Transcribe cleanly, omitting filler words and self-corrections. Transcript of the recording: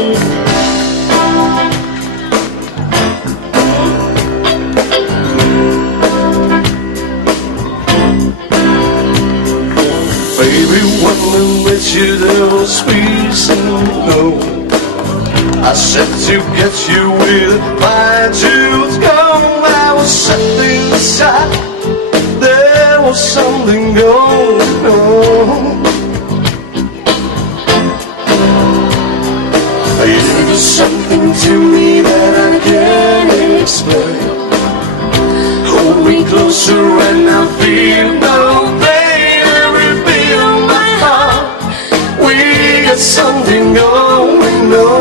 Baby, when we met you there was peace and no. I said to get you with a fine tooth comb. I was something inside, there was something going on. You do something to me that I can't explain. Hold me closer and I feel no pain. Every beat of my heart, we got something going on.